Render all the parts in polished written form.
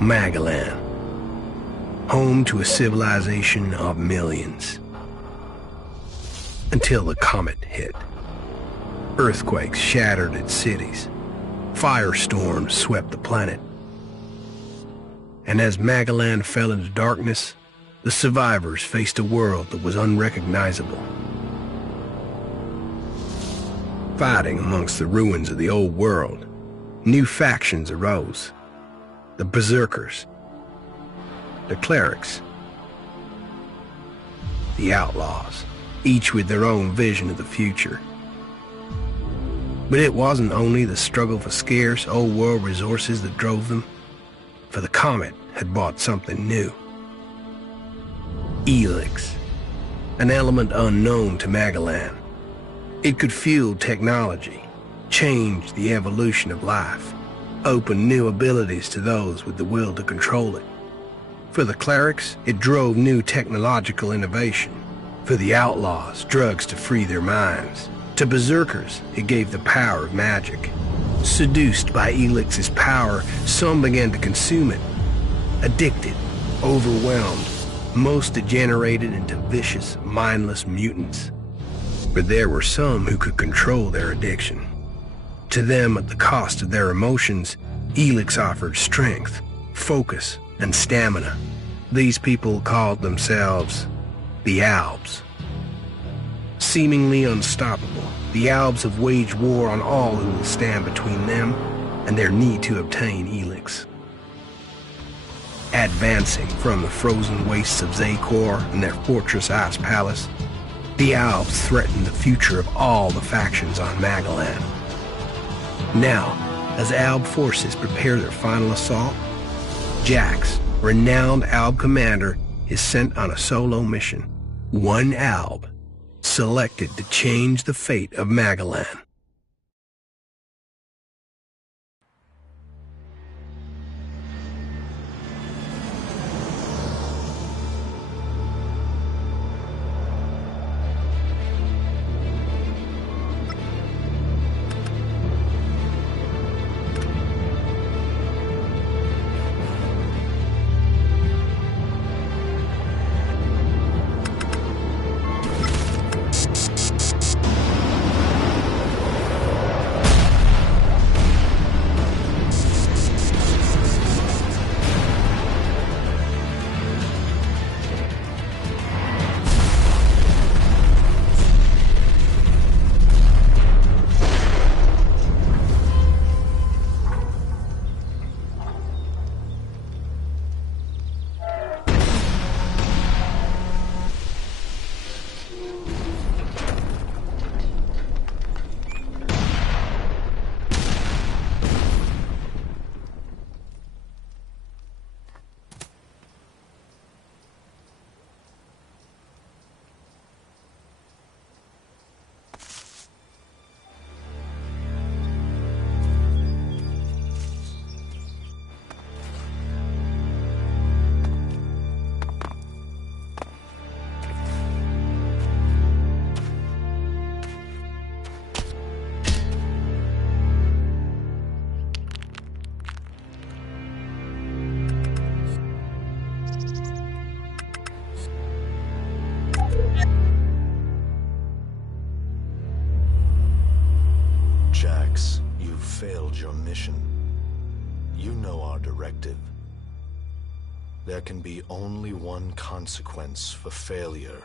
Magellan, home to a civilization of millions. Until the comet hit. Earthquakes shattered its cities. Firestorms swept the planet. And as Magellan fell into darkness, the survivors faced a world that was unrecognizable. Fighting amongst the ruins of the old world, new factions arose. The Berserkers, the Clerics, the Outlaws, each with their own vision of the future. But it wasn't only the struggle for scarce old world resources that drove them, for the comet had brought something new. Elex, an element unknown to Magellan. It could fuel technology, change the evolution of life, open new abilities to those with the will to control it. For the clerics, it drove new technological innovation. For the outlaws, drugs to free their minds. To berserkers, it gave the power of magic. Seduced by Elix's power, some began to consume it. Addicted, overwhelmed, most degenerated into vicious, mindless mutants. But there were some who could control their addiction. To them, at the cost of their emotions, Elex offered strength, focus, and stamina. These people called themselves the Albs. Seemingly unstoppable, the Albs have waged war on all who will stand between them and their need to obtain Elex. Advancing from the frozen wastes of Zakor and their fortress ice palace, the Albs threaten the future of all the factions on Magellan. Now, as Alb forces prepare their final assault, Jax, renowned Alb commander, is sent on a solo mission. One Alb, selected to change the fate of Magellan. Jax, you've failed your mission. You know our directive. There can be only one consequence for failure.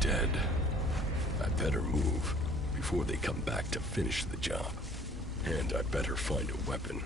dead. I better move before they come back to finish the job. And I better find a weapon.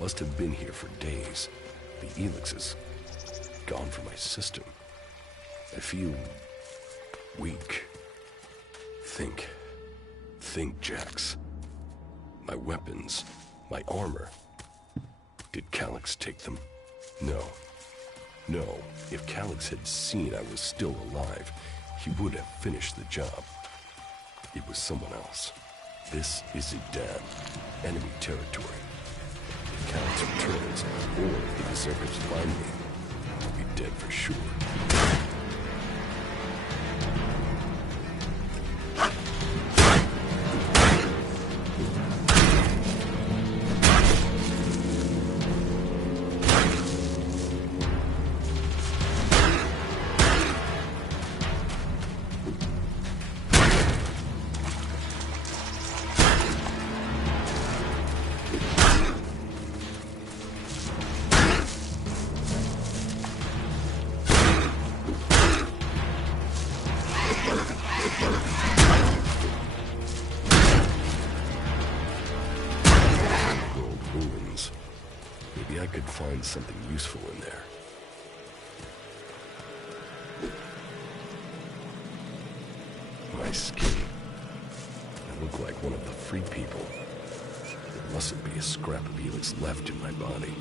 Must have been here for days. The Elex is gone from my system. I feel weak. Think, Jax. My weapons, my armor. Did Calyx take them? No. If Calyx had seen I was still alive, he would have finished the job. It was someone else. This is Idan, enemy territory. If Calyx returns, or if the Berserkers find me, I'll be dead for sure. Maybe I could find something useful in there. My skin. I look like one of the free people. There mustn't be a scrap of Elex left in my body.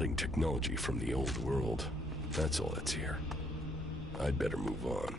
rotting technology from the old world. That's all that's here. I'd better move on.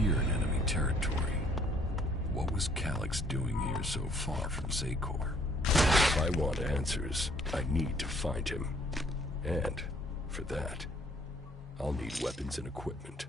here in enemy territory. What was Calyx doing here so far from Zakor? If I want answers, I need to find him. And, for that, I'll need weapons and equipment.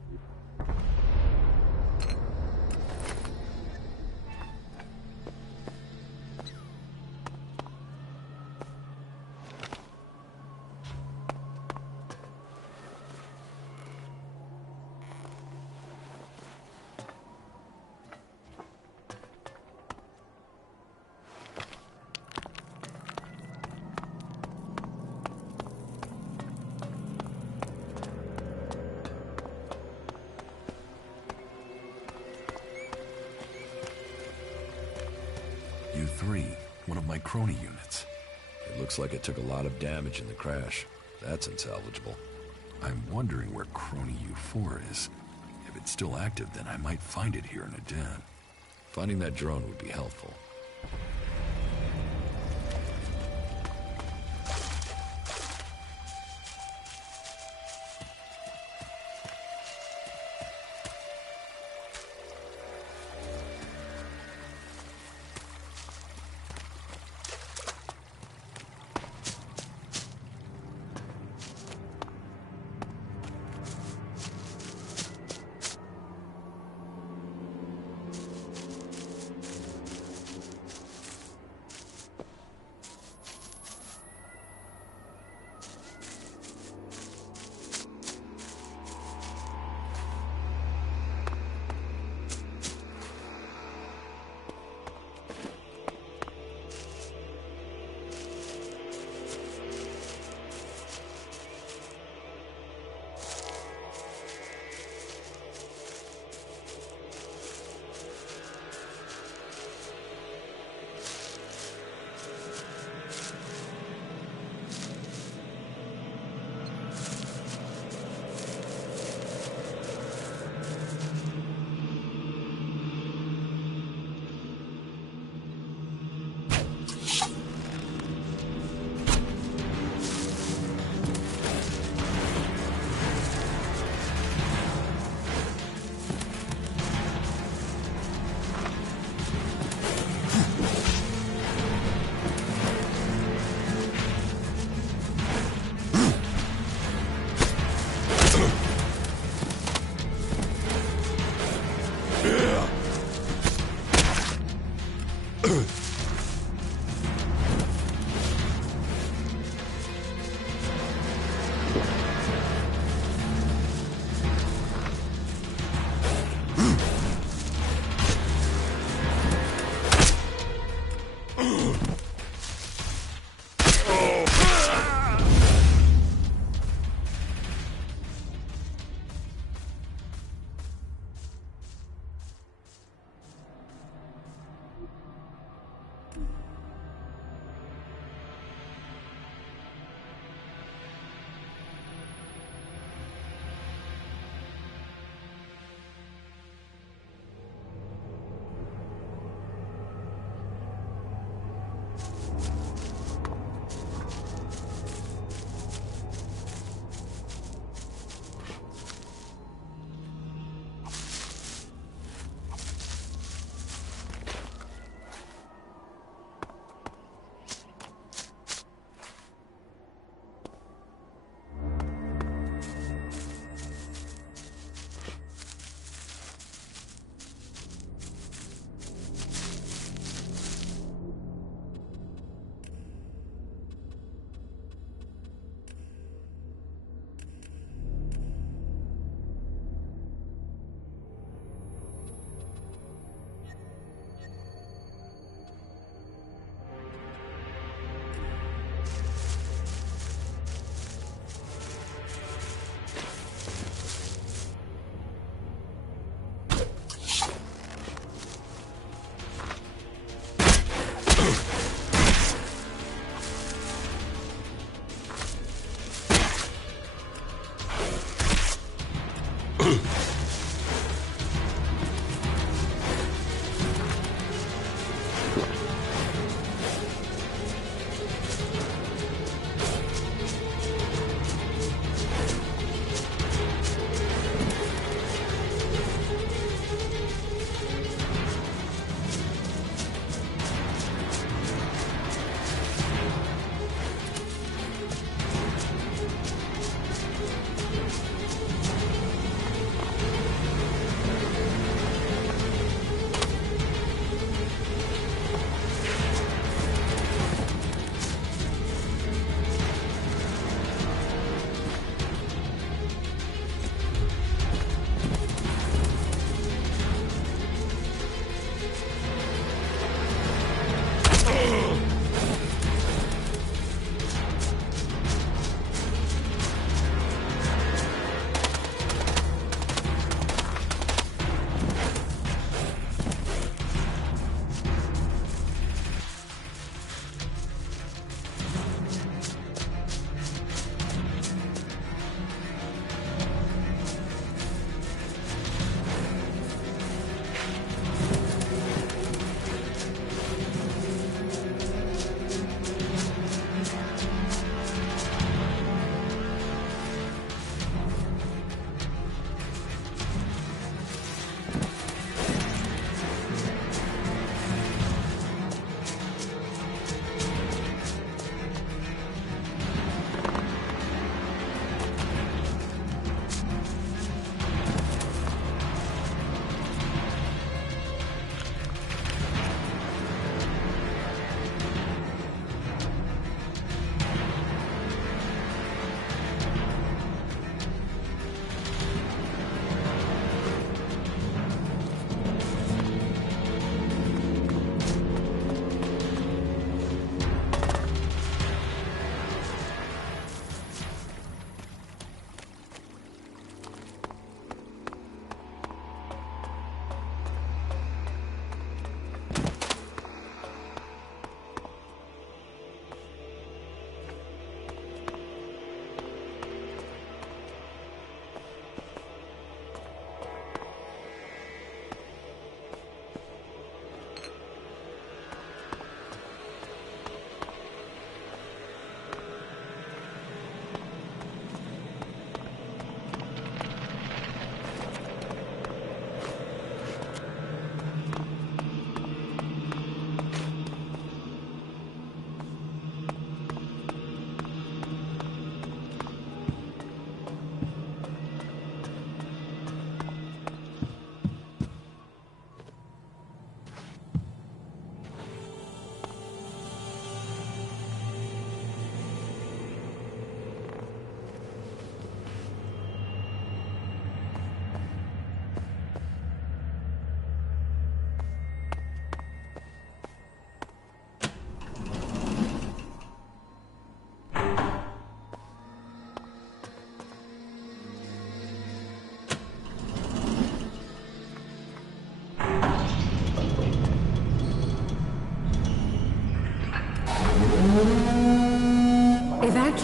U-3, one of my crony units. It looks like it took a lot of damage in the crash. That's unsalvageable. I'm wondering where crony U-4 is. If it's still active, then I might find it here in a den. Finding that drone would be helpful.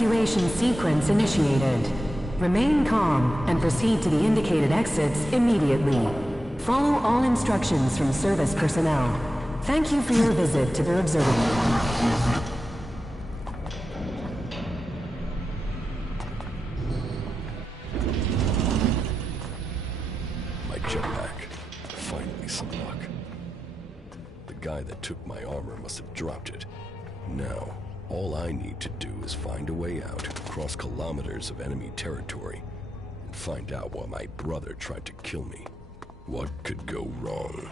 Evacuation sequence initiated. Remain calm and proceed to the indicated exits immediately. Follow all instructions from service personnel. Thank you for your visit to the observatory. My jetpack. Finally some luck. The guy that took my armor must have dropped it. Now, all I need to do is find a way out, cross kilometers of enemy territory, and find out why my brother tried to kill me. What could go wrong?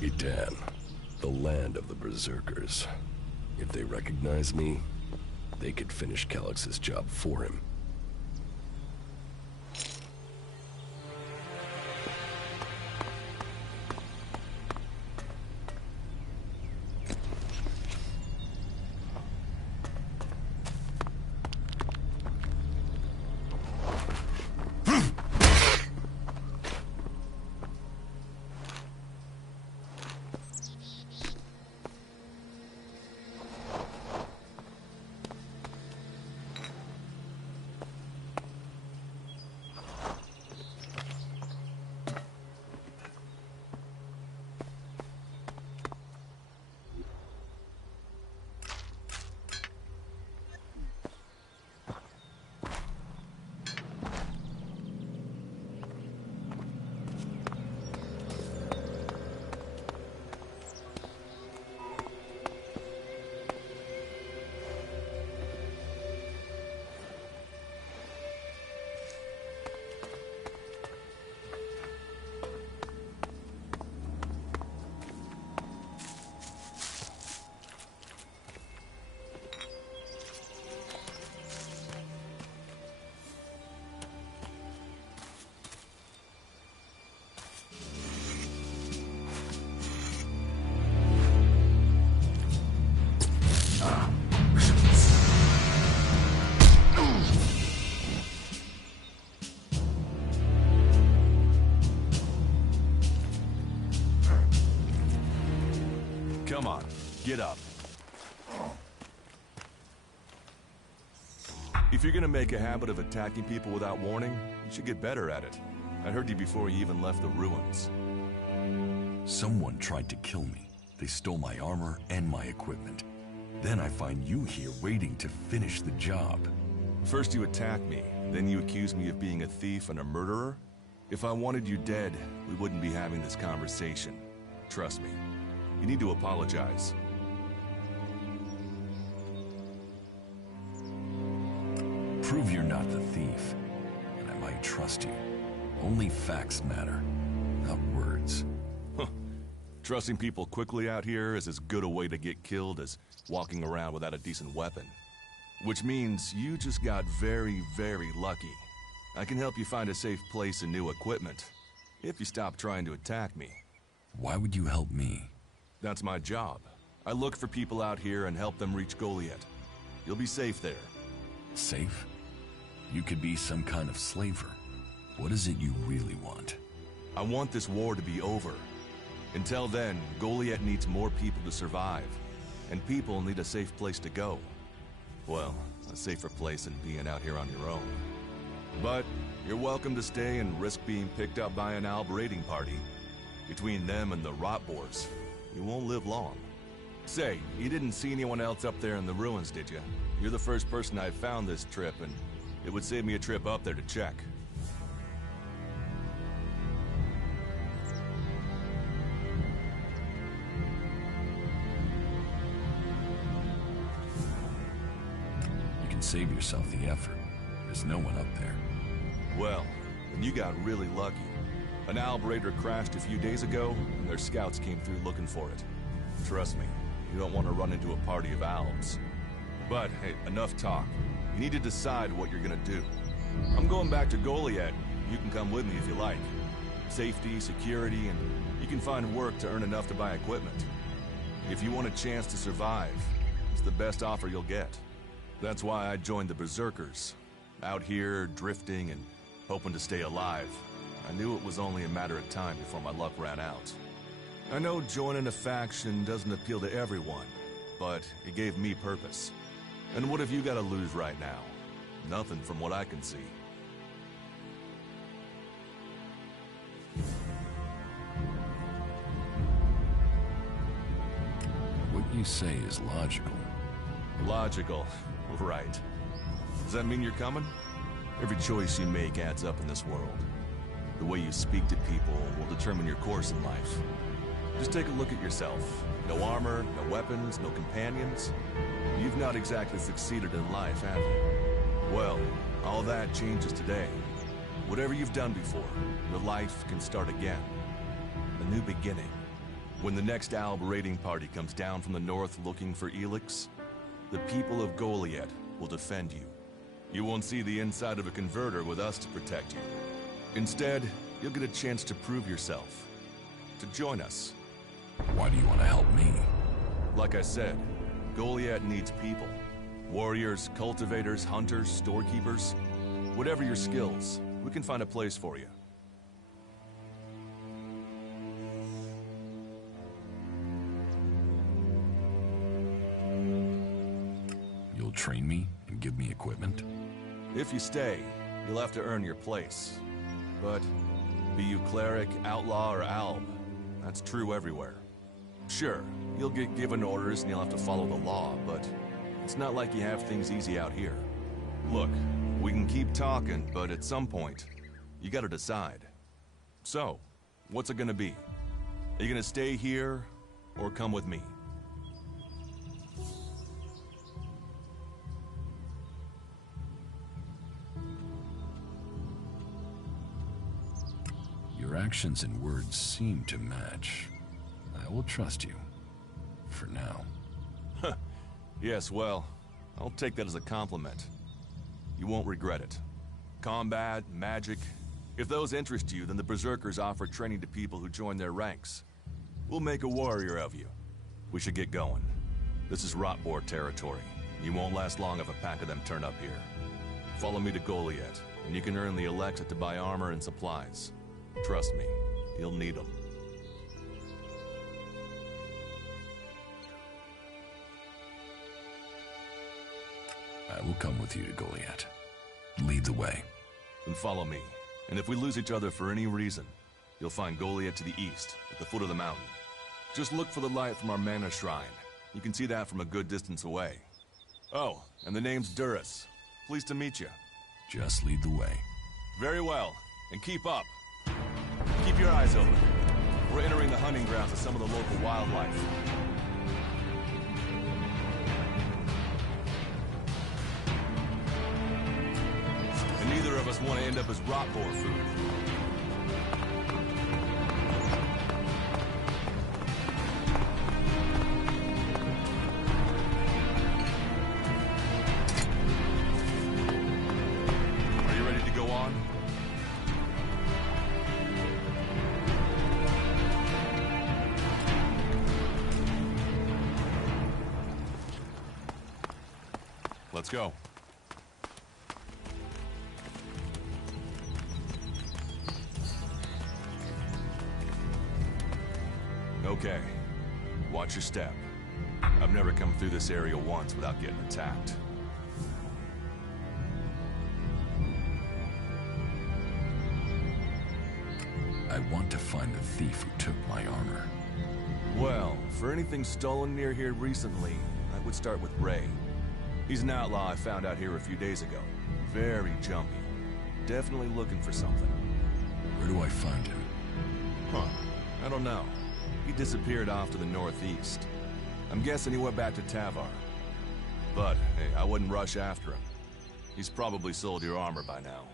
Edan, the land of the Berserkers. If they recognize me, they could finish Calix's job for him. Come on, get up. If you're gonna make a habit of attacking people without warning, you should get better at it. I heard you before you even left the ruins. Someone tried to kill me. They stole my armor and my equipment. Then I find you here waiting to finish the job. First you attack me, then you accuse me of being a thief and a murderer? If I wanted you dead, we wouldn't be having this conversation. Trust me. You need to apologize. Prove you're not the thief, and I might trust you. Only facts matter, not words. Trusting people quickly out here is as good a way to get killed as walking around without a decent weapon. Which means you just got very, very lucky. I can help you find a safe place and new equipment, if you stop trying to attack me. Why would you help me? That's my job. I look for people out here and help them reach Goliath. You'll be safe there. Safe? You could be some kind of slaver. What is it you really want? I want this war to be over. Until then, Goliath needs more people to survive. And people need a safe place to go. Well, a safer place than being out here on your own. But you're welcome to stay and risk being picked up by an Alb raiding party. Between them and the Rotboars, you won't live long. Say, you didn't see anyone else up there in the ruins, did you? You're the first person I've found this trip, and it would save me a trip up there to check. You can save yourself the effort. There's no one up there. Well, then you got really lucky. An Alb raider crashed a few days ago, and their scouts came through looking for it. Trust me, you don't want to run into a party of Albs. But, hey, enough talk. You need to decide what you're gonna do. I'm going back to Goliad. You can come with me if you like. Safety, security, and you can find work to earn enough to buy equipment. If you want a chance to survive, it's the best offer you'll get. That's why I joined the Berserkers. Out here, drifting and hoping to stay alive. I knew it was only a matter of time before my luck ran out. I know joining a faction doesn't appeal to everyone, but it gave me purpose. And what have you got to lose right now? Nothing from what I can see. What you say is logical. Logical, right. Does that mean you're coming? Every choice you make adds up in this world. The way you speak to people will determine your course in life. Just take a look at yourself. No armor, no weapons, no companions. You've not exactly succeeded in life, have you? Well, all that changes today. Whatever you've done before, your life can start again. A new beginning. When the next Alb raiding party comes down from the north looking for Elex, the people of Goliad will defend you. You won't see the inside of a converter with us to protect you. Instead, you'll get a chance to prove yourself. To join us. Why do you want to help me? Like I said, Goliad needs people. Warriors, cultivators, hunters, storekeepers. Whatever your skills, we can find a place for you. You'll train me and give me equipment? If you stay, you'll have to earn your place. But be you cleric, outlaw, or alb, that's true everywhere. Sure, you'll get given orders and you'll have to follow the law, but it's not like you have things easy out here. Look, we can keep talking, but at some point, you gotta decide. So, what's it gonna be? Are you gonna stay here, or come with me? Your actions and words seem to match. I will trust you. For now. Yes, well, I'll take that as a compliment. You won't regret it. Combat, magic. If those interest you, then the Berserkers offer training to people who join their ranks. We'll make a warrior of you. We should get going. This is Rotboar territory. You won't last long if a pack of them turn up here. Follow me to Goliad, and you can earn the Elex to buy armor and supplies. Trust me, you'll need them. I will come with you to Goliad. Lead the way. Then follow me, and if we lose each other for any reason, you'll find Goliad to the east, at the foot of the mountain. Just look for the light from our mana shrine. You can see that from a good distance away. Oh, and the name's Duras. Pleased to meet you. Just lead the way. Very well, and keep up. Keep your eyes open. We're entering the hunting grounds of some of the local wildlife. And neither of us want to end up as Rotboar food. Are you ready to go on? Let's go. Okay. Watch your step. I've never come through this area once without getting attacked. I want to find the thief who took my armor. Well, for anything stolen near here recently, I would start with Ray. He's an outlaw I found out here a few days ago. Very jumpy. Definitely looking for something. Where do I find him? Huh. I don't know. He disappeared off to the northeast. I'm guessing he went back to Tavar. But, hey, I wouldn't rush after him. He's probably sold your armor by now.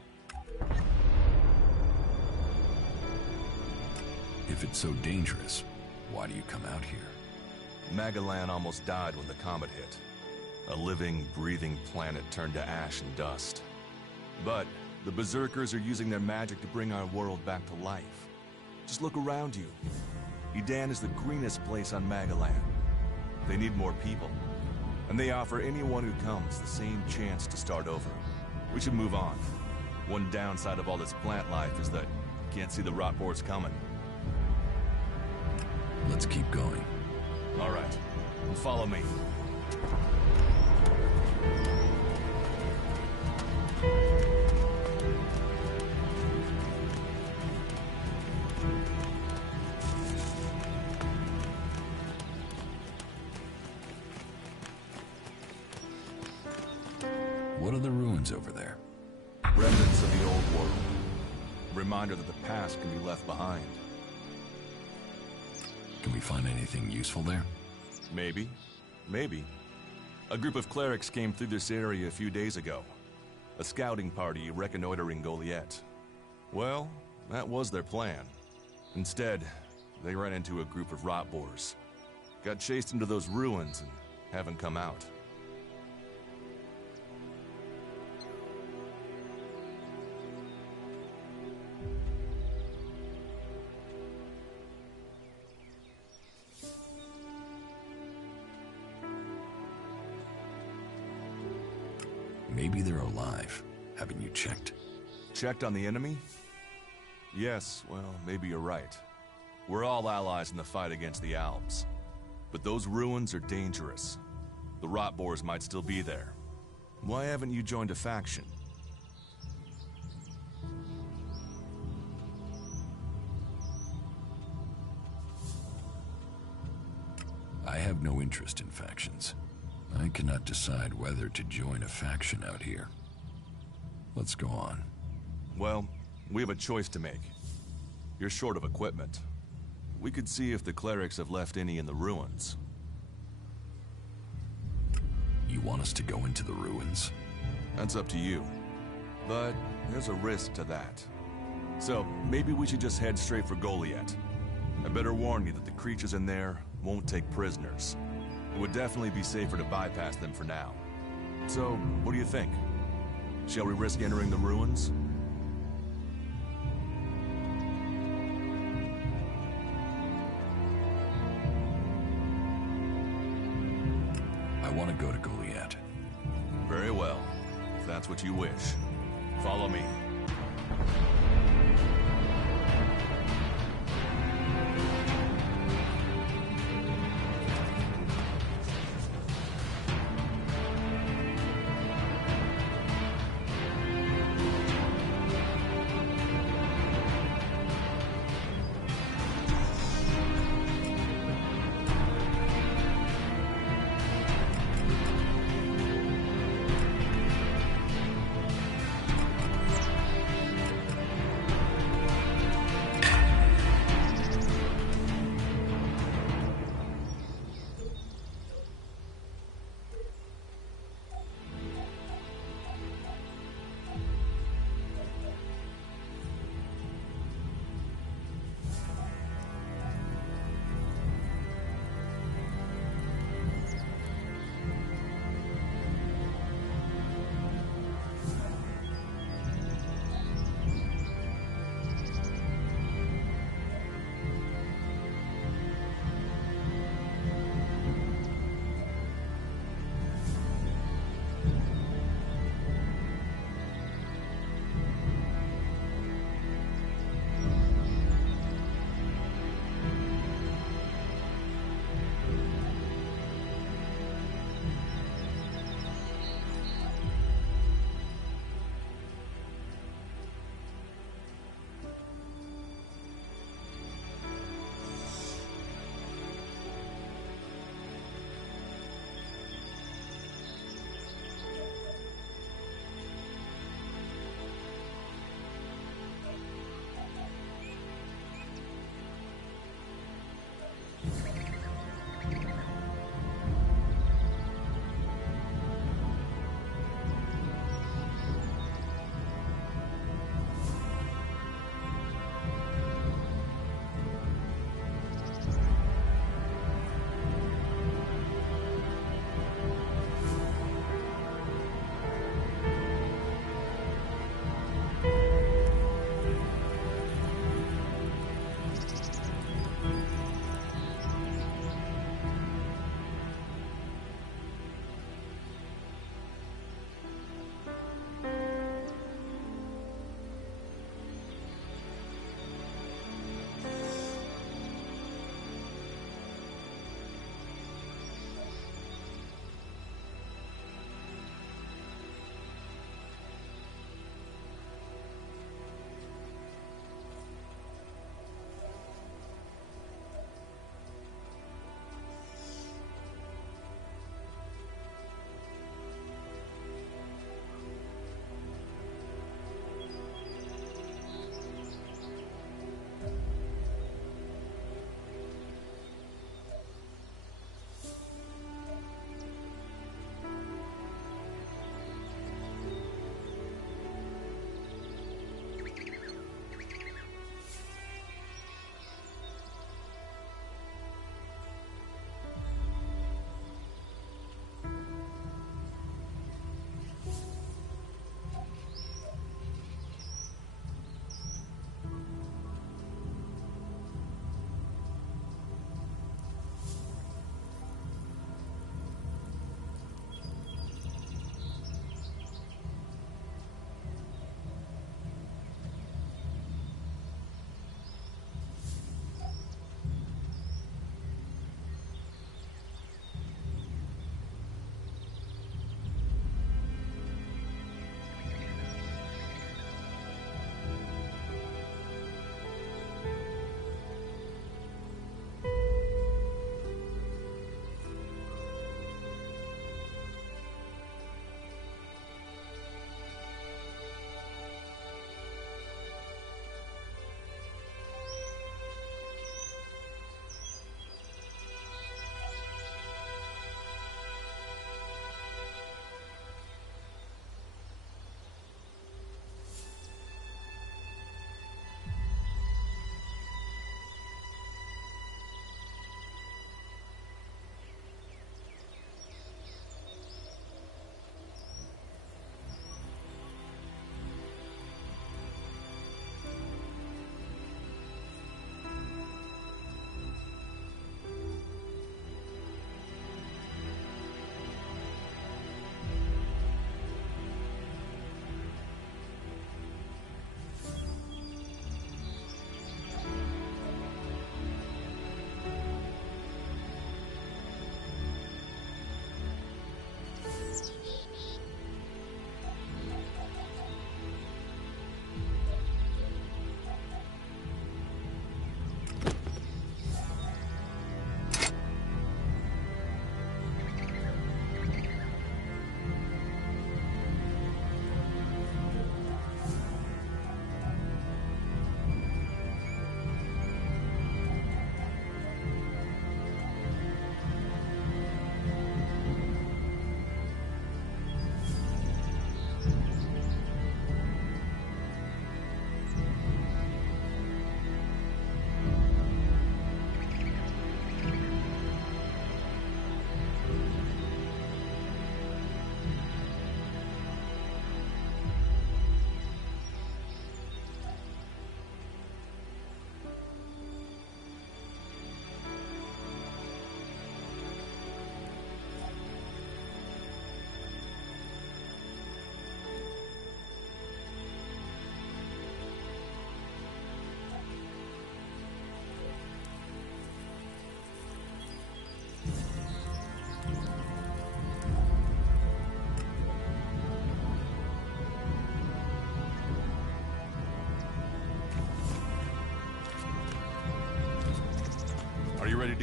If it's so dangerous, why do you come out here? Magalan almost died when the comet hit. A living, breathing planet turned to ash and dust. But the Berserkers are using their magic to bring our world back to life. Just look around you. Edan is the greenest place on Magalan. They need more people. And they offer anyone who comes the same chance to start over. We should move on. One downside of all this plant life is that you can't see the rot boars coming. Let's keep going. All right. Follow me. What are the ruins over there? Remnants of the old world. Reminder that the past can be left behind. Can we find anything useful there? Maybe. Maybe. A group of clerics came through this area a few days ago. A scouting party reconnoitering Goliath. Well, that was their plan. Instead, they ran into a group of rot boars. Got chased into those ruins and haven't come out. Maybe they're alive. Haven't you checked? Checked on the enemy? Yes, well, maybe you're right. We're all allies in the fight against the Alps. But those ruins are dangerous. The rot boars might still be there. Why haven't you joined a faction? I have no interest in factions. I cannot decide whether to join a faction out here. Let's go on. Well, we have a choice to make. You're short of equipment. We could see if the clerics have left any in the ruins. You want us to go into the ruins? That's up to you. But there's a risk to that. So, maybe we should just head straight for Goliath. I better warn you that the creatures in there won't take prisoners. It would definitely be safer to bypass them for now. So, what do you think? Shall we risk entering the ruins? I want to go to Goliath. Very well, if that's what you wish. Follow me.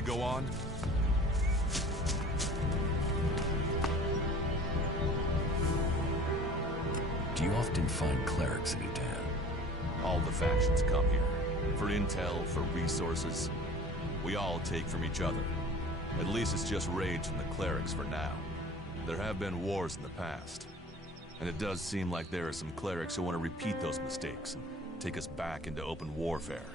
go on? Do you often find clerics in Edan? All the factions come here. For intel, for resources. We all take from each other. At least it's just rage from the clerics for now. There have been wars in the past. And it does seem like there are some clerics who want to repeat those mistakes and take us back into open warfare.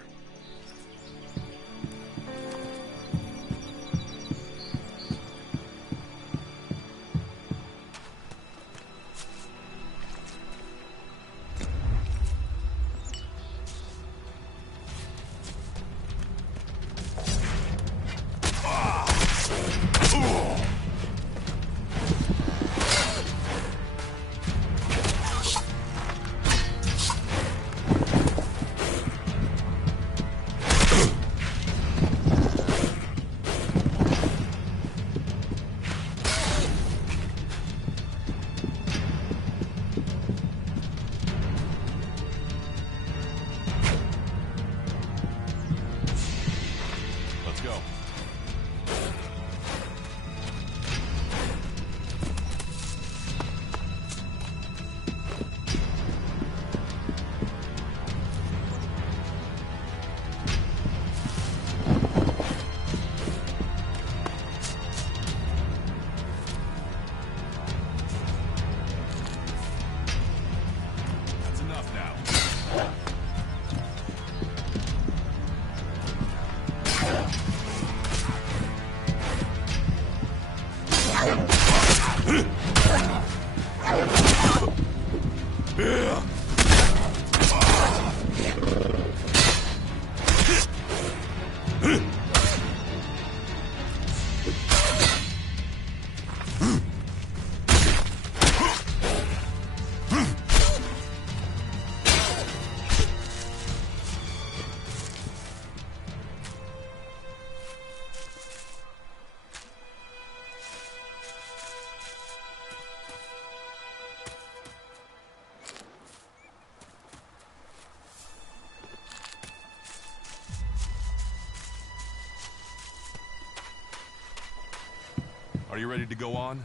Are you ready to go on?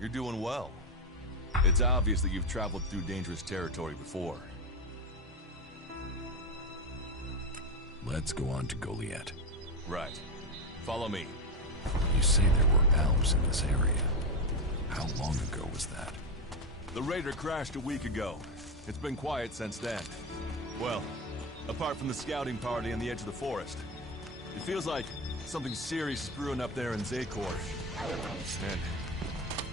You're doing well. It's obvious that you've traveled through dangerous territory before. Let's go on to Goliath. Right. Follow me. You say there were elves in this area. How long ago was that? The raider crashed a week ago. It's been quiet since then. Well, apart from the scouting party on the edge of the forest. It feels like something serious is brewing up there in Zakor. And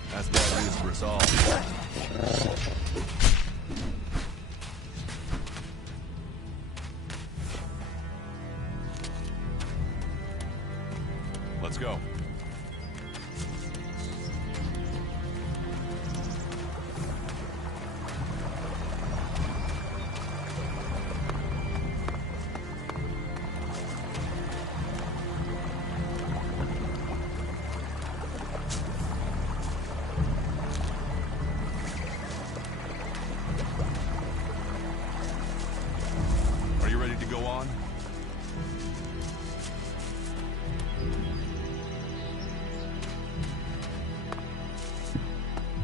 that's bad news for us all. Let's go.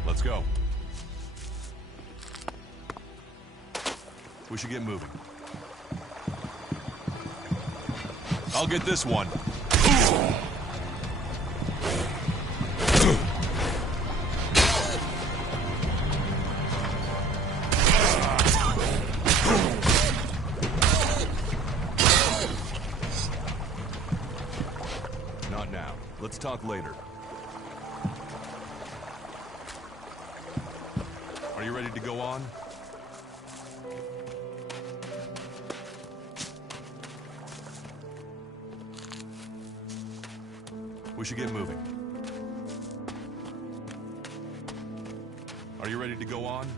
Let's go. We should get moving. I'll get this one. Not now. Let's talk later. Are you ready to go on? We should get moving. Are you ready to go on?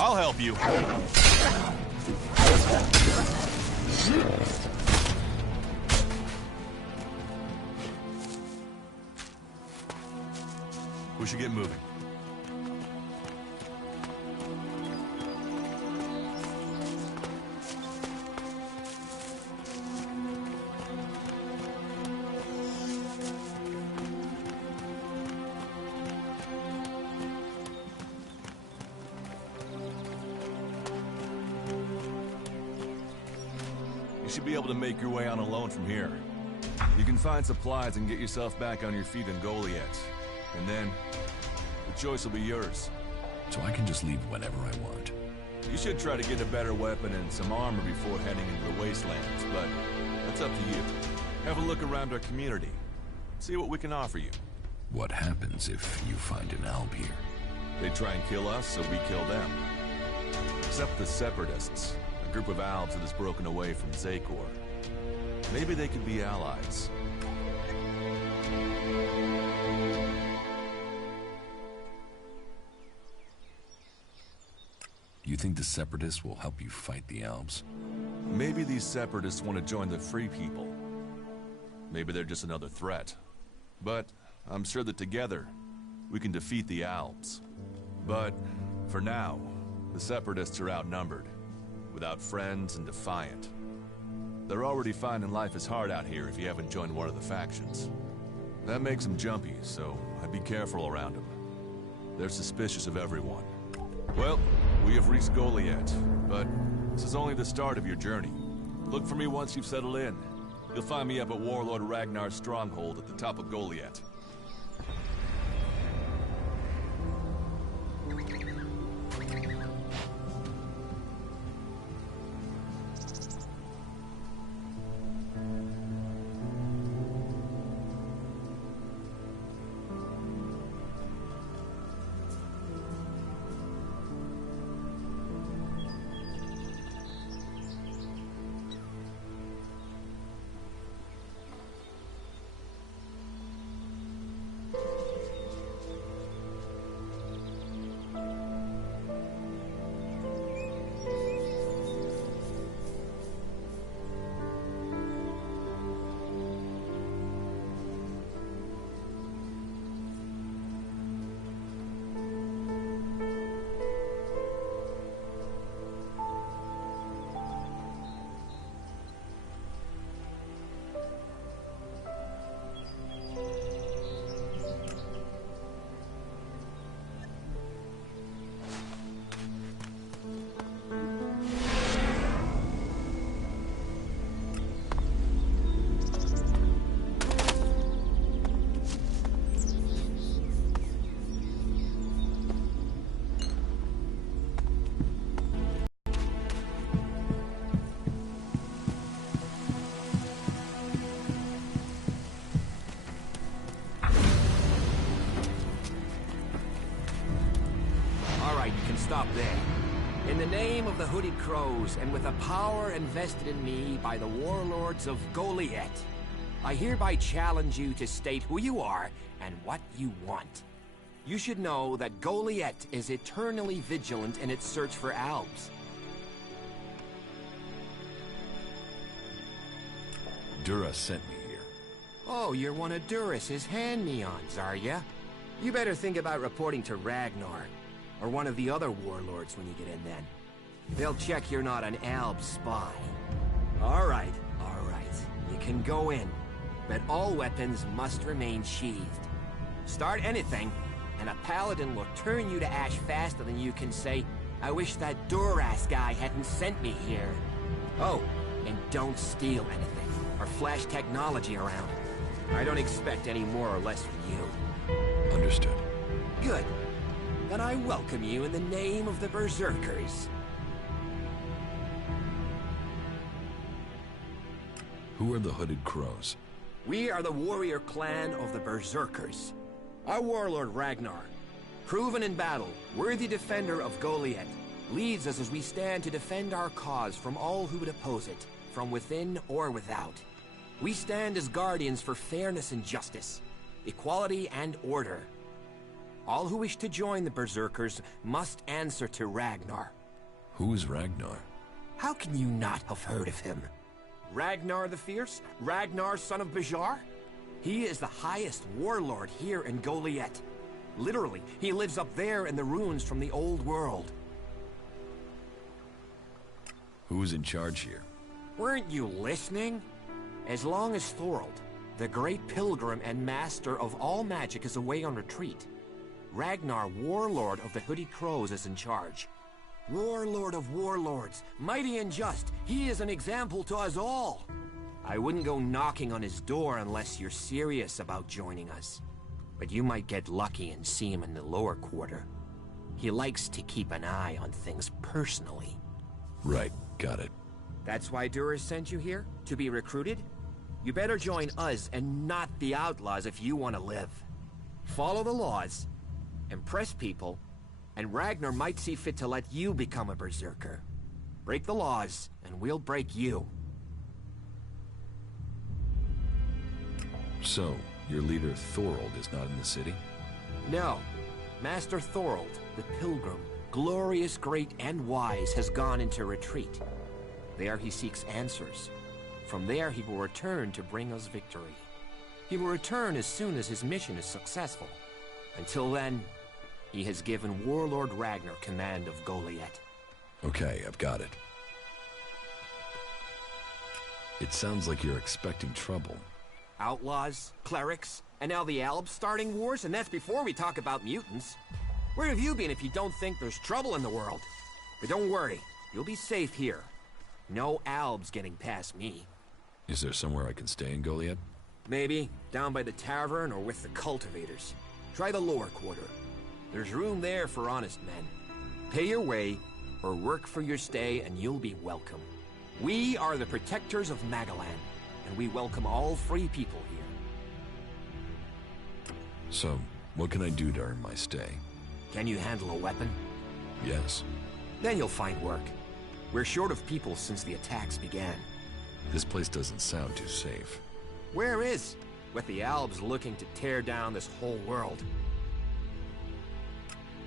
I'll help you. We should get moving. You should be able to make your way on alone from here. You can find supplies and get yourself back on your feet in Goliath. And then, the choice will be yours. So I can just leave whenever I want. You should try to get a better weapon and some armor before heading into the wastelands, but that's up to you. Have a look around our community. See what we can offer you. What happens if you find an alb here? They try and kill us, so we kill them. Except the Separatists, a group of Albs that has broken away from Zakor. Maybe they could be allies. You think the Separatists will help you fight the Albs? Maybe these Separatists want to join the Free People. Maybe they're just another threat. But I'm sure that together, we can defeat the Albs. But for now, the Separatists are outnumbered, without friends and defiant. They're already finding life is hard out here if you haven't joined one of the factions. That makes them jumpy, so I'd be careful around them. They're suspicious of everyone. Well, we have reached Goliath, but this is only the start of your journey. Look for me once you've settled in. You'll find me up at Warlord Ragnar's stronghold at the top of Goliath. Stop there. In the name of the Hooded Crows, and with a power invested in me by the warlords of Goliath, I hereby challenge you to state who you are and what you want. You should know that Goliath is eternally vigilant in its search for Albs. Dura sent me here. Oh, you're one of Duras's hand-me-ons, are ya? You better think about reporting to Ragnar. Or one of the other warlords when you get in then. They'll check you're not an Alb spy. All right. You can go in. But all weapons must remain sheathed. Start anything, and a paladin will turn you to ash faster than you can say, I wish that Duras guy hadn't sent me here. Oh, and don't steal anything, or flash technology around. I don't expect any more or less from you. Understood. Good. Then I welcome you in the name of the Berserkers. Who are the Hooded Crows? We are the warrior clan of the Berserkers. Our warlord Ragnar, proven in battle, worthy defender of Goliath, leads us as we stand to defend our cause from all who would oppose it, from within or without. We stand as guardians for fairness and justice, equality and order. All who wish to join the Berserkers must answer to Ragnar. Who is Ragnar? How can you not have heard of him? Ragnar the Fierce? Ragnar, son of Bajar? He is the highest warlord here in Goliath. Literally, he lives up there in the ruins from the old world. Who is in charge here? Weren't you listening? As long as Thorold, the great pilgrim and master of all magic, is away on retreat, Ragnar, warlord of the Hooded Crows, is in charge. Warlord of warlords, mighty and just, he is an example to us all. I wouldn't go knocking on his door unless you're serious about joining us. But you might get lucky and see him in the lower quarter. He likes to keep an eye on things personally. Right, got it. That's why Duras sent you here? To be recruited? You better join us and not the outlaws if you want to live. Follow the laws, impress people, and Ragnar might see fit to let you become a berserker. Break the laws, and we'll break you. So, your leader Thorold is not in the city? No. Master Thorold, the Pilgrim, glorious, great, and wise, has gone into retreat. There he seeks answers. From there he will return to bring us victory. He will return as soon as his mission is successful. Until then, he has given Warlord Ragnar command of Goliath. Okay, I've got it. It sounds like you're expecting trouble. Outlaws, clerics, and now the Albs starting wars, and that's before we talk about mutants. Where have you been if you don't think there's trouble in the world? But don't worry, you'll be safe here. No Albs getting past me. Is there somewhere I can stay in Goliath? Maybe, down by the tavern or with the cultivators. Try the lower quarter. There's room there for honest men. Pay your way, or work for your stay, and you'll be welcome. We are the protectors of Magalan, and we welcome all free people here. So, what can I do to earn my stay? Can you handle a weapon? Yes. Then you'll find work. We're short of people since the attacks began. This place doesn't sound too safe. Where is? With the Albs looking to tear down this whole world.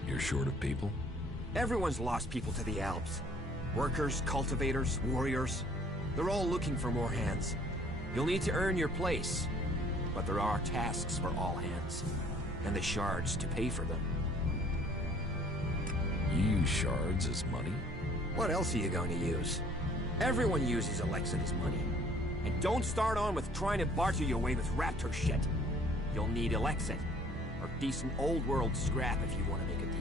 You're short of people? Everyone's lost people to the Albs. Workers, cultivators, warriors. They're all looking for more hands. You'll need to earn your place. But there are tasks for all hands. And the shards to pay for them. You use shards as money? What else are you going to use? Everyone uses Elex as money. And don't start on with trying to barter your way with raptor shit. You'll need Elexit, or decent old world scrap if you want to make a deal.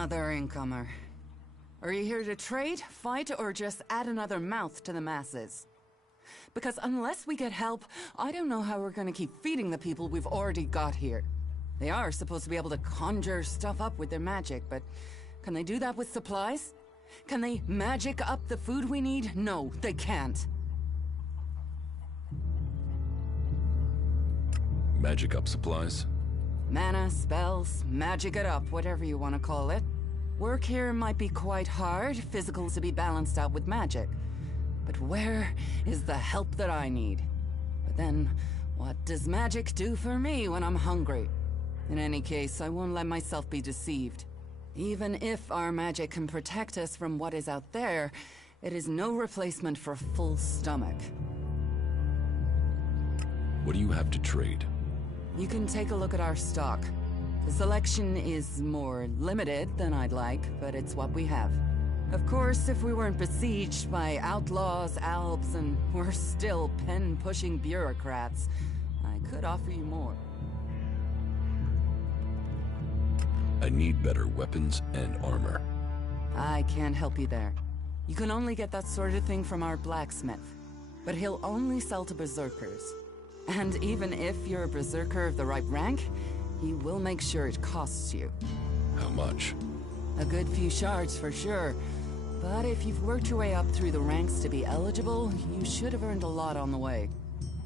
Another incomer. Are you here to trade, fight, or just add another mouth to the masses? Because unless we get help, I don't know how we're gonna keep feeding the people we've already got here. They are supposed to be able to conjure stuff up with their magic, but can they do that with supplies? Can they magic up the food we need? No, they can't. Magic up supplies? Mana, spells, magic it up, whatever you want to call it. Work here might be quite hard, physicals to be balanced out with magic. But where is the help that I need? But then, what does magic do for me when I'm hungry? In any case, I won't let myself be deceived. Even if our magic can protect us from what is out there, it is no replacement for a full stomach. What do you have to trade? You can take a look at our stock. The selection is more limited than I'd like, but it's what we have. Of course, if we weren't besieged by outlaws, Albs, and we're still pen-pushing bureaucrats, I could offer you more. I need better weapons and armor. I can't help you there. You can only get that sort of thing from our blacksmith. But he'll only sell to berserkers. And even if you're a berserker of the right rank, he will make sure it costs you. How much? A good few shards for sure. But if you've worked your way up through the ranks to be eligible, you should have earned a lot on the way.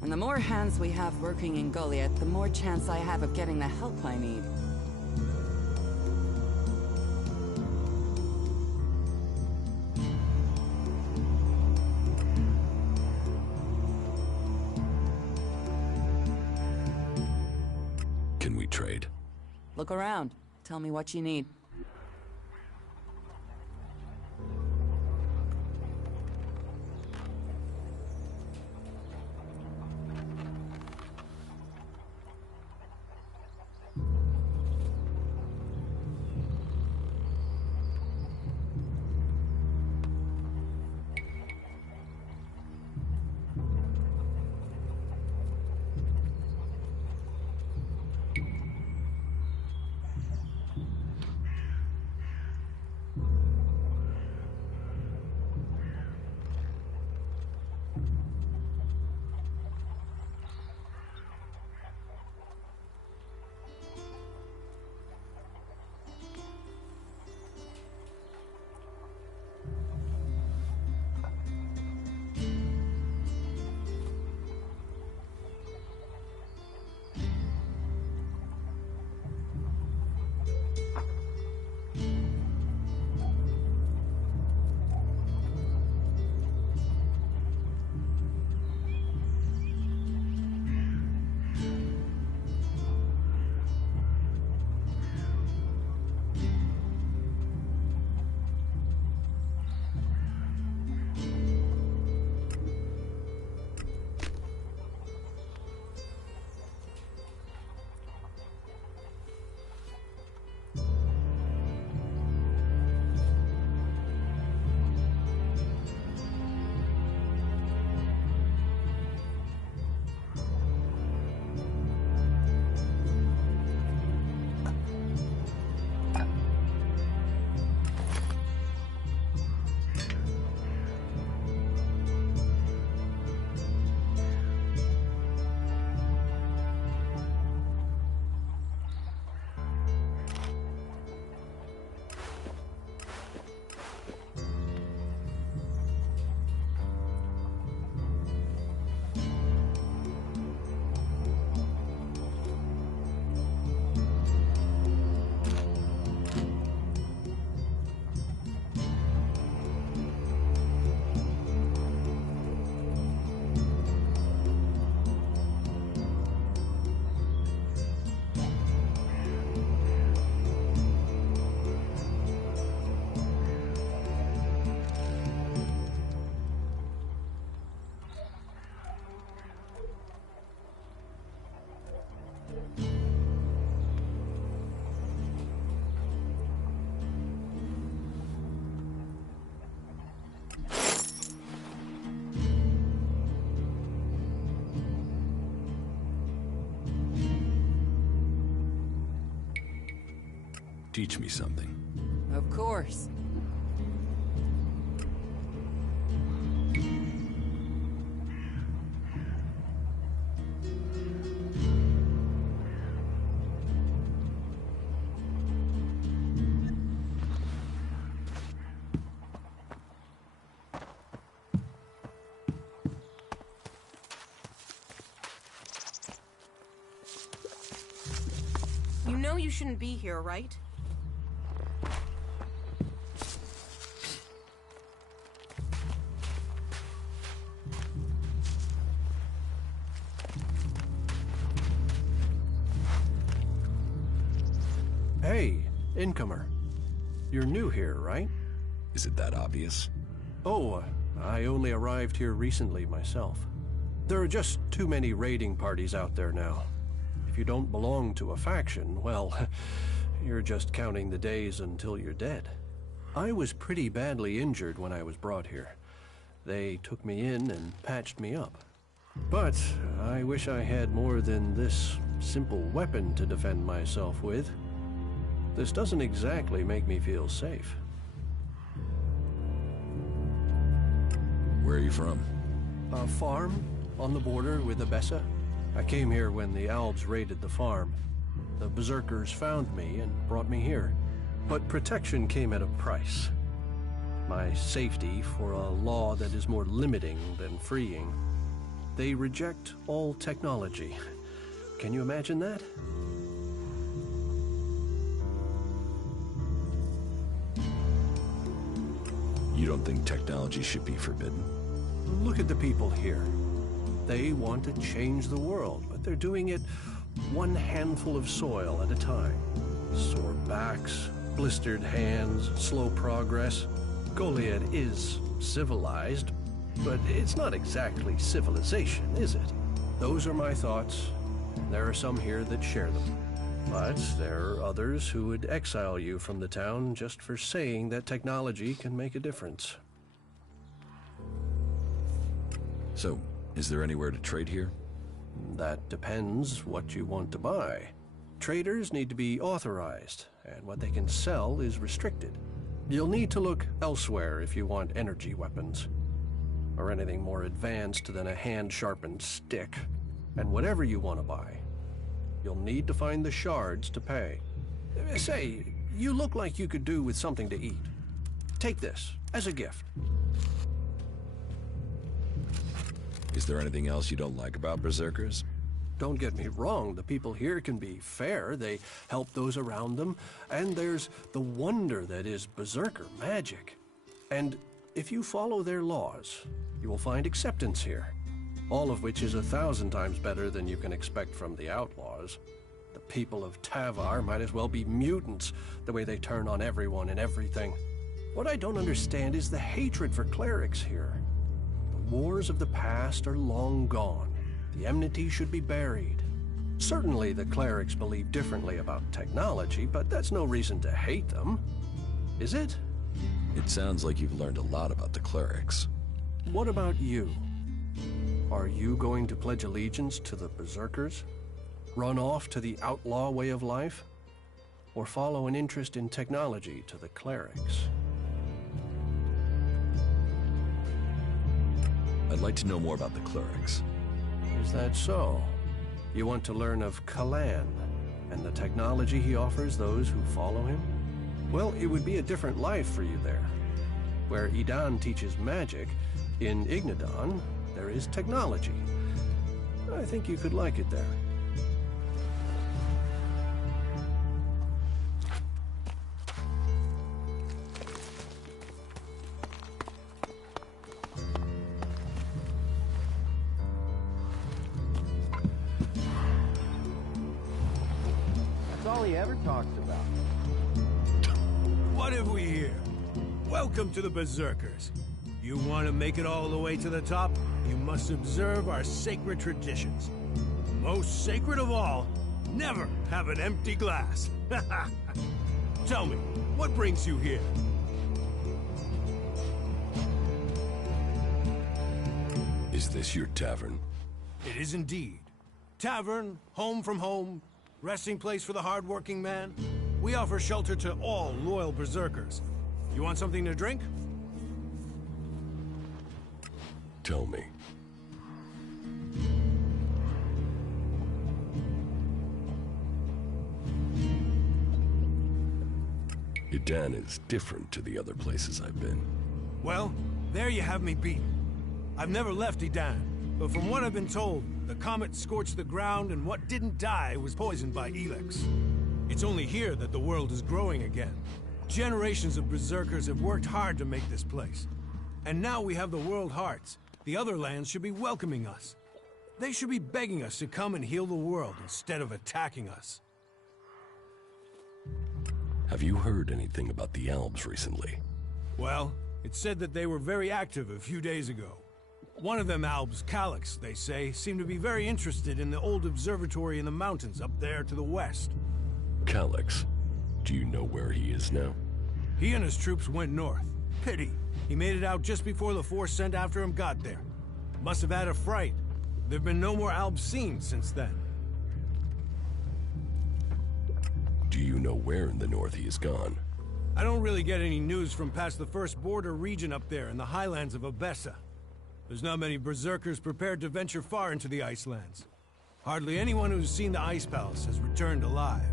And the more hands we have working in Goliath, the more chance I have of getting the help I need. Can we trade? Look around. Tell me what you need. Teach me something. Of course. You know you shouldn't be here, right? Hey, incomer. You're new here, right? Is it that obvious? Oh, I only arrived here recently myself. There are just too many raiding parties out there now. If you don't belong to a faction, well, you're just counting the days until you're dead. I was pretty badly injured when I was brought here. They took me in and patched me up. But I wish I had more than this simple weapon to defend myself with. This doesn't exactly make me feel safe. Where are you from? A farm on the border with Abessa. I came here when the Albs raided the farm. The Berserkers found me and brought me here. But protection came at a price. My safety for a law that is more limiting than freeing. They reject all technology. Can you imagine that? You don't think technology should be forbidden? Look at the people here. They want to change the world, but they're doing it one handful of soil at a time. Sore backs, blistered hands, slow progress. Goliad is civilized, but it's not exactly civilization, is it? Those are my thoughts. There are some here that share them. But there are others who would exile you from the town just for saying that technology can make a difference. So, is there anywhere to trade here? That depends what you want to buy. Traders need to be authorized, and what they can sell is restricted. You'll need to look elsewhere if you want energy weapons, or anything more advanced than a hand-sharpened stick. And whatever you want to buy, you'll need to find the shards to pay. Say, you look like you could do with something to eat. Take this as a gift. Is there anything else you don't like about Berserkers? Don't get me wrong, the people here can be fair, they help those around them, and there's the wonder that is Berserker magic. And if you follow their laws, you will find acceptance here, all of which is 1,000 times better than you can expect from the outlaws. The people of Tavar might as well be mutants, the way they turn on everyone and everything. What I don't understand is the hatred for clerics here. The wars of the past are long gone. The enmity should be buried. Certainly the clerics believe differently about technology, but that's no reason to hate them. Is it? It sounds like you've learned a lot about the clerics. What about you? Are you going to pledge allegiance to the Berserkers? Run off to the outlaw way of life? Or follow an interest in technology to the clerics? I'd like to know more about the clerics. Is that so? You want to learn of Kalan and the technology he offers those who follow him? Well, it would be a different life for you there. Where Idan teaches magic, in Ignadon, there is technology. I think you could like it there. That's all he ever talks about. What have we here? Welcome to the Berserkers. You want to make it all the way to the top, you must observe our sacred traditions. Most sacred of all, never have an empty glass. Tell me, what brings you here? Is this your tavern? It is indeed. Tavern, home from home, resting place for the hard-working man. We offer shelter to all loyal Berserkers. You want something to drink? Tell me. Idan is different to the other places I've been. Well, there you have me beat. I've never left Idan, but from what I've been told, the comet scorched the ground and what didn't die was poisoned by Elex. It's only here that the world is growing again. Generations of Berserkers have worked hard to make this place. And now we have the World Hearts. The other lands should be welcoming us. They should be begging us to come and heal the world instead of attacking us. Have you heard anything about the Albs recently? Well, it's said that they were very active a few days ago. One of them Albs, Elex, they say, seemed to be very interested in the old observatory in the mountains up there to the west. Elex, do you know where he is now? He and his troops went north. Pity. He made it out just before the force sent after him got there. Must have had a fright. There've been no more Albs seen since then. Do you know where in the north he is gone? I don't really get any news from past the first border region up there in the highlands of Abessa. There's not many berserkers prepared to venture far into the Icelands. Hardly anyone who's seen the Ice Palace has returned alive.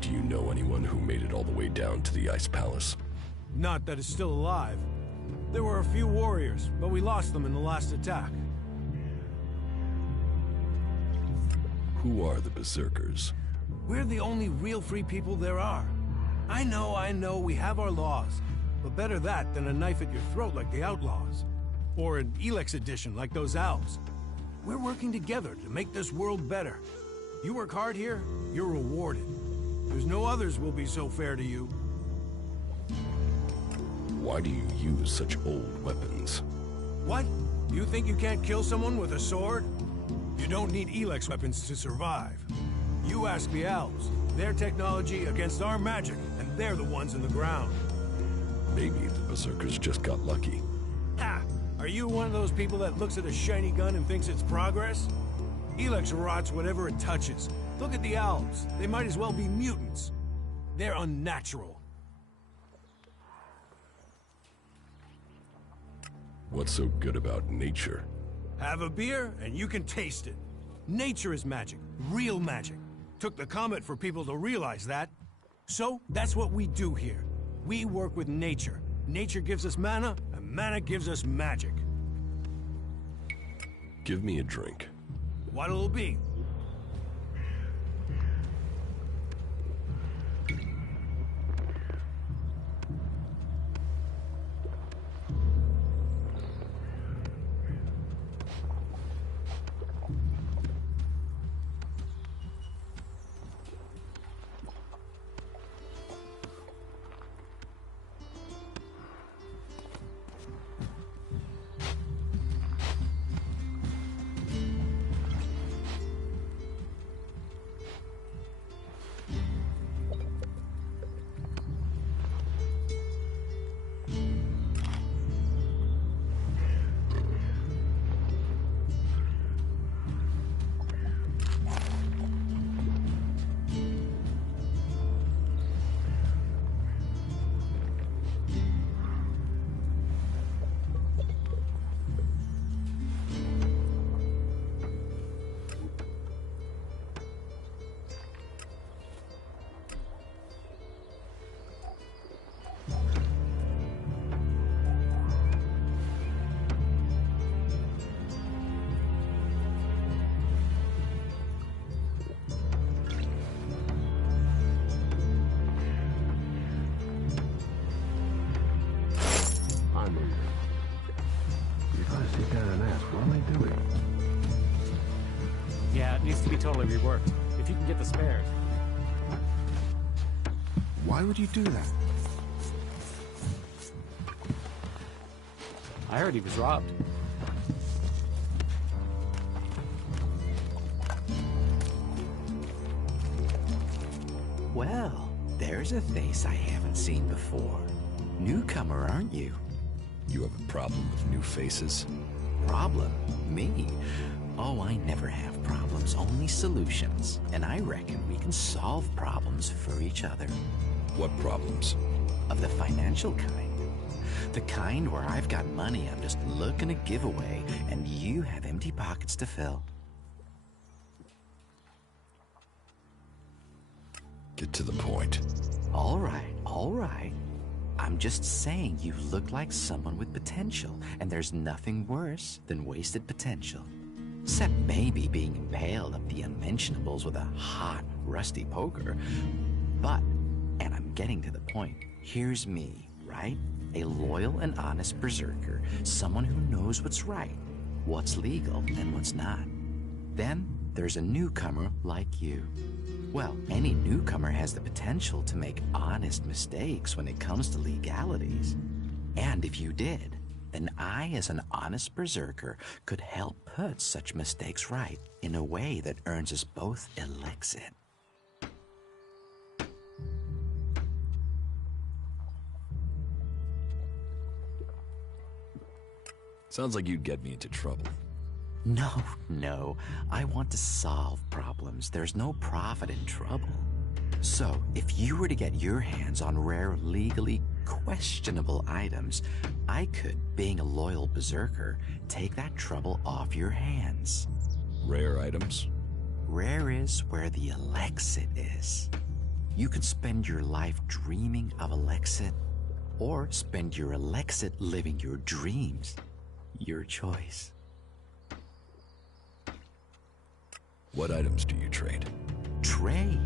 Do you know anyone who made it all the way down to the Ice Palace? Not that is still alive. There were a few warriors, but we lost them in the last attack. Who are the berserkers? We're the only real free people there are. I know, we have our laws. But better that than a knife at your throat like the outlaws. Or an Elex edition like those elves. We're working together to make this world better. You work hard here, you're rewarded. There's no others will be so fair to you. Why do you use such old weapons? What? You think you can't kill someone with a sword? You don't need Elex weapons to survive. You ask the elves. Their technology against our magic, and they're the ones in the ground. Maybe the berserkers just got lucky. Ha! Are you one of those people that looks at a shiny gun and thinks it's progress? Elex rots whatever it touches. Look at the elves. They might as well be mutants. They're unnatural. What's so good about nature? Have a beer, and you can taste it. Nature is magic. Real magic. Took the comet for people to realize that. So, that's what we do here. We work with nature. Nature gives us mana, and mana gives us magic. Give me a drink. What'll it be? Yeah, it needs to be totally reworked. If you can get the spares. Why would you do that? I heard he was robbed. Well, there's a face I haven't seen before. Newcomer, aren't you? You have a problem with new faces? Problem? Me? Oh, I never have problems, only solutions. And I reckon we can solve problems for each other. What problems? Of the financial kind. The kind where I've got money I'm just looking to give away, and you have empty pockets to fill. Get to the point. All right, all right. I'm just saying you look like someone with potential, and there's nothing worse than wasted potential. Except maybe being impaled up the unmentionables with a hot, rusty poker. But, and I'm getting to the point, here's me, right? A loyal and honest berserker, someone who knows what's right, what's legal and what's not. Then there's a newcomer like you. Well, any newcomer has the potential to make honest mistakes when it comes to legalities. And if you did, then I, as an honest berserker, could help put such mistakes right in a way that earns us both Elixir. Sounds like you'd get me into trouble. No. I want to solve problems. There's no profit in trouble. So, if you were to get your hands on rare, legally questionable items, I could, being a loyal berserker, take that trouble off your hands. Rare items? Rare is where the Elexit is. You can spend your life dreaming of Elexit, or spend your Elexit living your dreams. Your choice. What items do you trade? Trade?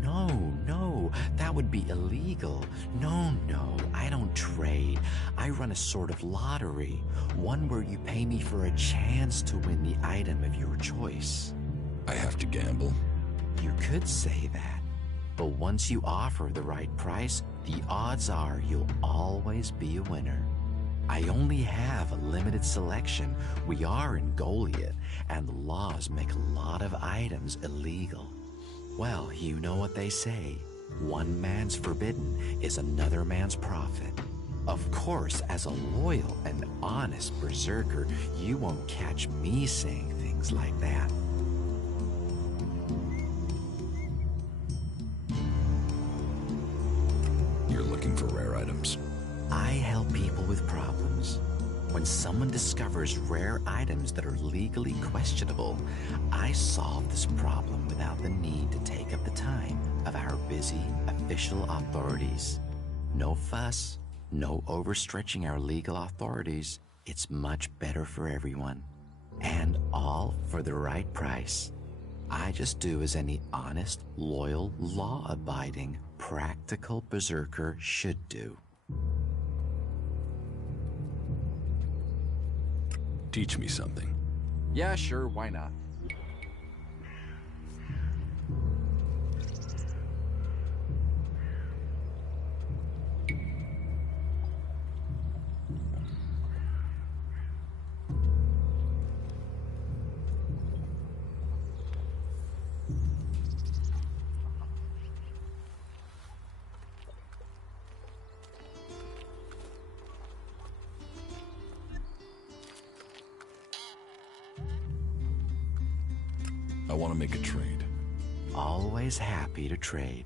No, that would be illegal. No, I don't trade. I run a sort of lottery, one where you pay me for a chance to win the item of your choice. I have to gamble? You could say that, but once you offer the right price, the odds are you'll always be a winner. I only have a limited selection. We are in Goliath, and the laws make a lot of items illegal. Well, you know what they say. One man's forbidden is another man's profit. Of course, as a loyal and honest berserker, you won't catch me saying things like that. You're looking for rare items? I help people with problems. When someone discovers rare items that are legally questionable, I solve this problem without the need to take up the time of our busy official authorities. No fuss, no overstretching our legal authorities. It's much better for everyone. And all for the right price. I just do as any honest, loyal, law-abiding, practical berserker should do. Teach me something. Yeah, sure, why not? I want to make a trade. Always happy to trade.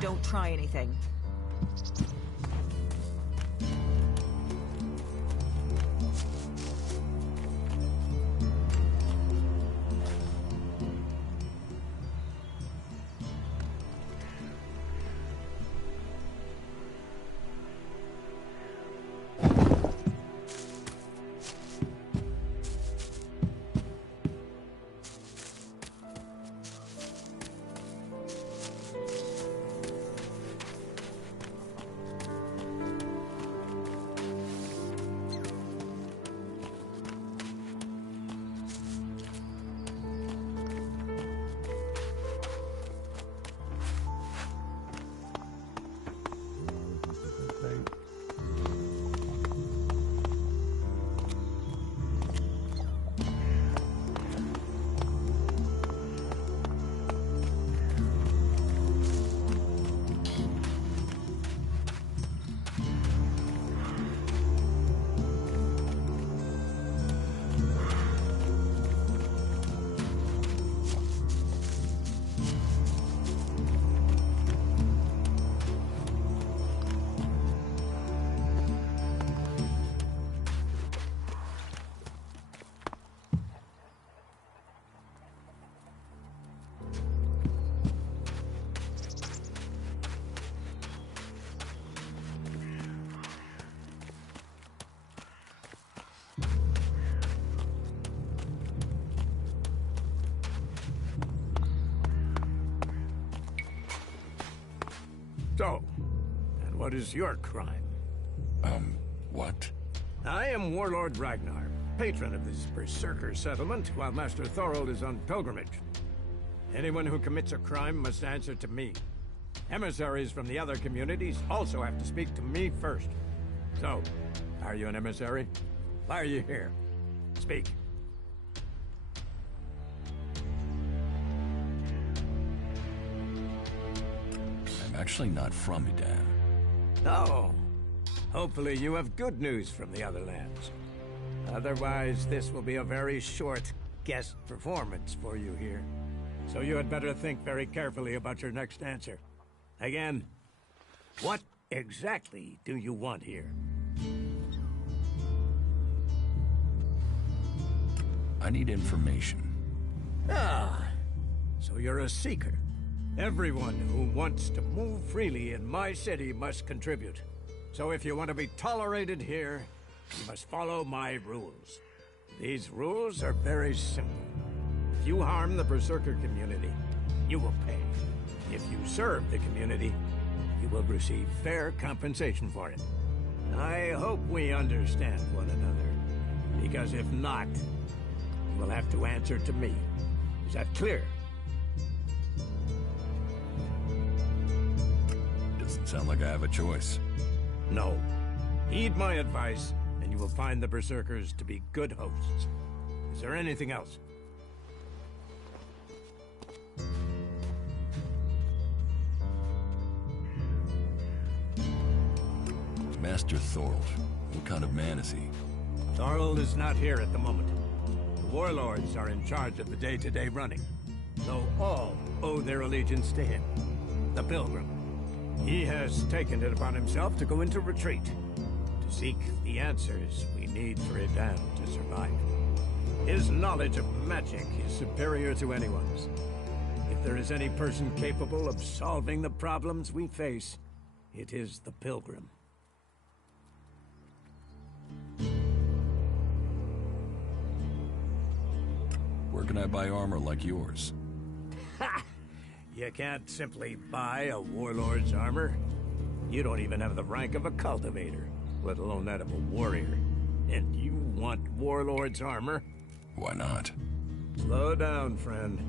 Don't try anything. So, and what is your crime? What? I am Warlord Ragnar, patron of this Berserker settlement, while Master Thorold is on pilgrimage. Anyone who commits a crime must answer to me. Emissaries from the other communities also have to speak to me first. So, are you an emissary? Why are you here? Speak. I'm actually not from Edan. Oh. Hopefully you have good news from the other lands. Otherwise, this will be a very short guest performance for you here. So you had better think very carefully about your next answer. Again, what exactly do you want here? I need information. Ah, so you're a seeker. Everyone who wants to move freely in my city must contribute. So if you want to be tolerated here, you must follow my rules. These rules are very simple. If you harm the Berserker community, you will pay. If you serve the community, you will receive fair compensation for it. I hope we understand one another, because if not, you will have to answer to me. Is that clear? Doesn't sound like I have a choice. No. Heed my advice, and you will find the Berserkers to be good hosts. Is there anything else? Master Thorold. What kind of man is he? Thorold is not here at the moment. The warlords are in charge of the day-to-day running, though all owe their allegiance to him, the Pilgrim. He has taken it upon himself to go into retreat, to seek the answers we need for Edan to survive. His knowledge of magic is superior to anyone's. If there is any person capable of solving the problems we face, it is the Pilgrim. Where can I buy armor like yours? Ha! You can't simply buy a warlord's armor. You don't even have the rank of a cultivator, let alone that of a warrior. And you want warlord's armor? Why not? Slow down, friend.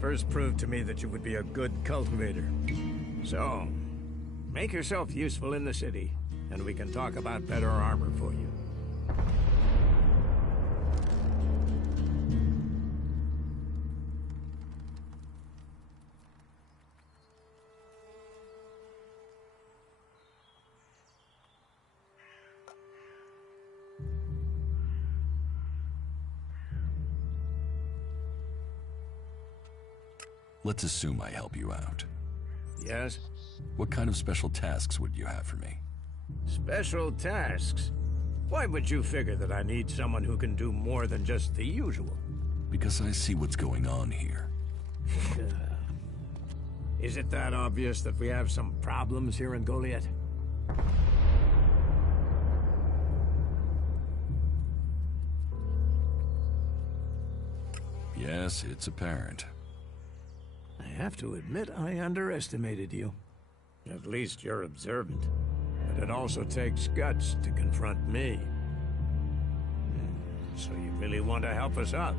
First prove to me that you would be a good cultivator. So, make yourself useful in the city, and we can talk about better armor for you. Let's assume I help you out. Yes? What kind of special tasks would you have for me? Special tasks? Why would you figure that I need someone who can do more than just the usual? Because I see what's going on here. Is it that obvious that we have some problems here in Goliath? Yes, it's apparent. I have to admit I underestimated you. At least you're observant. But it also takes guts to confront me. So you really want to help us out?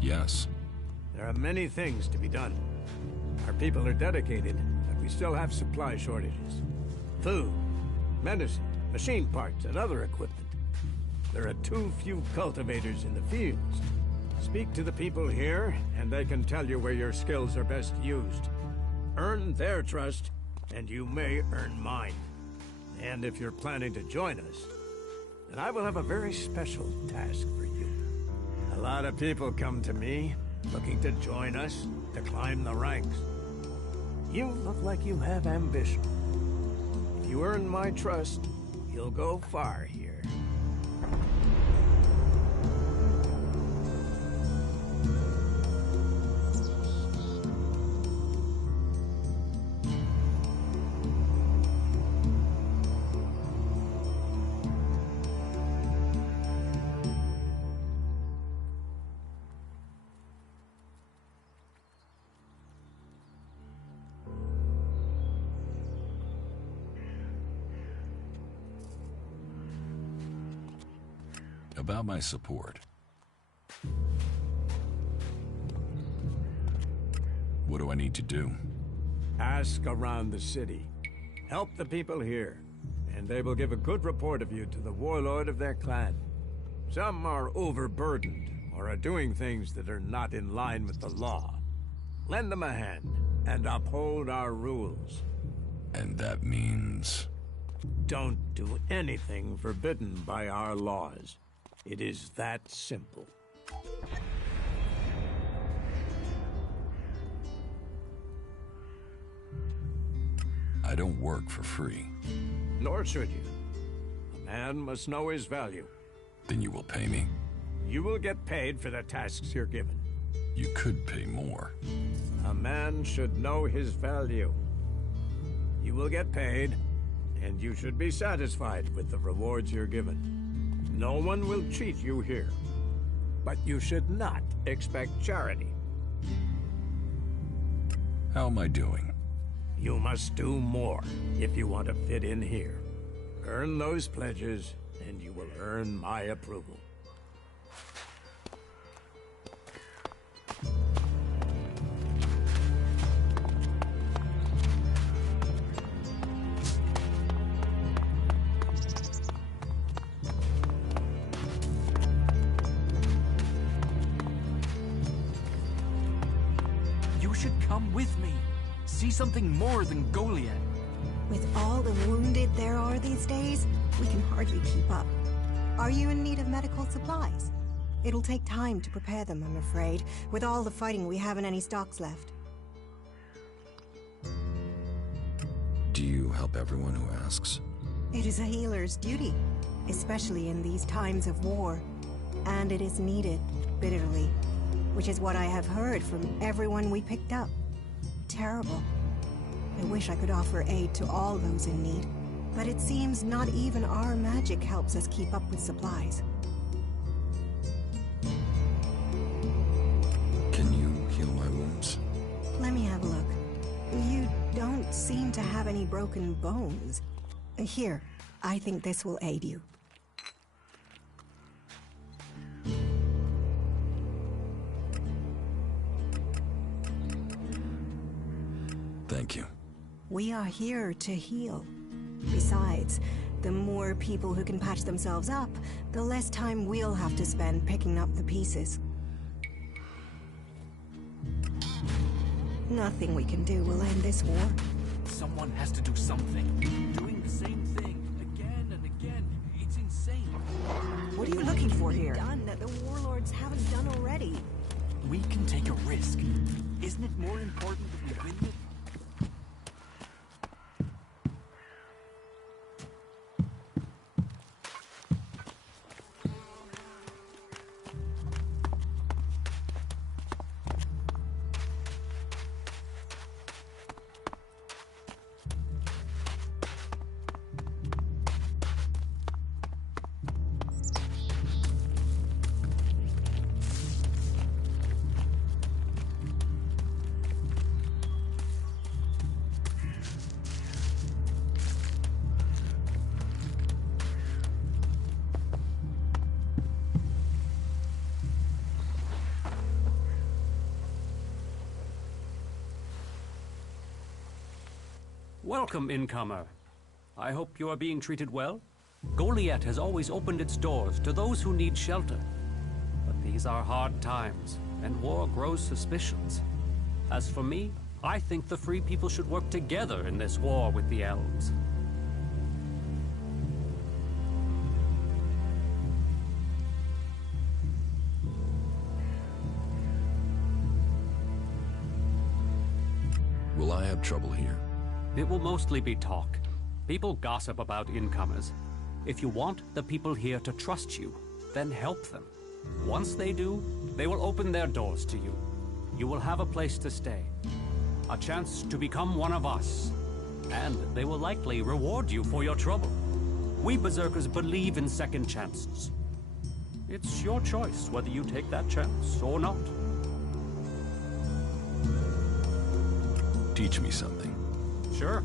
Yes. There are many things to be done. Our people are dedicated, but we still have supply shortages. Food, medicine, machine parts, and other equipment. There are too few cultivators in the fields. Speak to the people here, and they can tell you where your skills are best used. Earn their trust, and you may earn mine. And if you're planning to join us, then I will have a very special task for you. A lot of people come to me, looking to join us, to climb the ranks. You look like you have ambition. If you earn my trust, you'll go far here. About my support. What do I need to do? Ask around the city. Help the people here, and they will give a good report of you to the warlord of their clan. Some are overburdened, or are doing things that are not in line with the law. Lend them a hand, and uphold our rules. And that means... Don't do anything forbidden by our laws. It is that simple. I don't work for free. Nor should you. A man must know his value. Then you will pay me? You will get paid for the tasks you're given. You could pay more. A man should know his value. You will get paid, and you should be satisfied with the rewards you're given. No one will cheat you here. But you should not expect charity. How am I doing? You must do more if you want to fit in here. Earn those pledges, and you will earn my approval. You should come with me. See something more than Goliath. With all the wounded there are these days, we can hardly keep up. Are you in need of medical supplies? It'll take time to prepare them, I'm afraid. With all the fighting, we haven't any stocks left. Do you help everyone who asks? It is a healer's duty, especially in these times of war. And it is needed, bitterly, which is what I have heard from everyone we picked up. Terrible. I wish I could offer aid to all those in need, but it seems not even our magic helps us keep up with supplies. Can you heal my wounds? Let me have a look. You don't seem to have any broken bones. Here, I think this will aid you. Thank you. We are here to heal. Besides, the more people who can patch themselves up, the less time we'll have to spend picking up the pieces. Nothing we can do will end this war. Someone has to do something. Doing the same thing again and again. It's insane. What are you looking for here? Done that the warlords haven't done already. We can take a risk. Isn't it more important that we win it? Welcome, incomer. I hope you are being treated well. Goliath has always opened its doors to those who need shelter. But these are hard times, and war grows suspicions. As for me, I think the free people should work together in this war with the elves. Will I have trouble here? It will mostly be talk. People gossip about incomers. If you want the people here to trust you, then help them. Once they do, they will open their doors to you. You will have a place to stay. A chance to become one of us. And they will likely reward you for your trouble. We Berserkers believe in second chances. It's your choice whether you take that chance or not. Teach me something. Sure.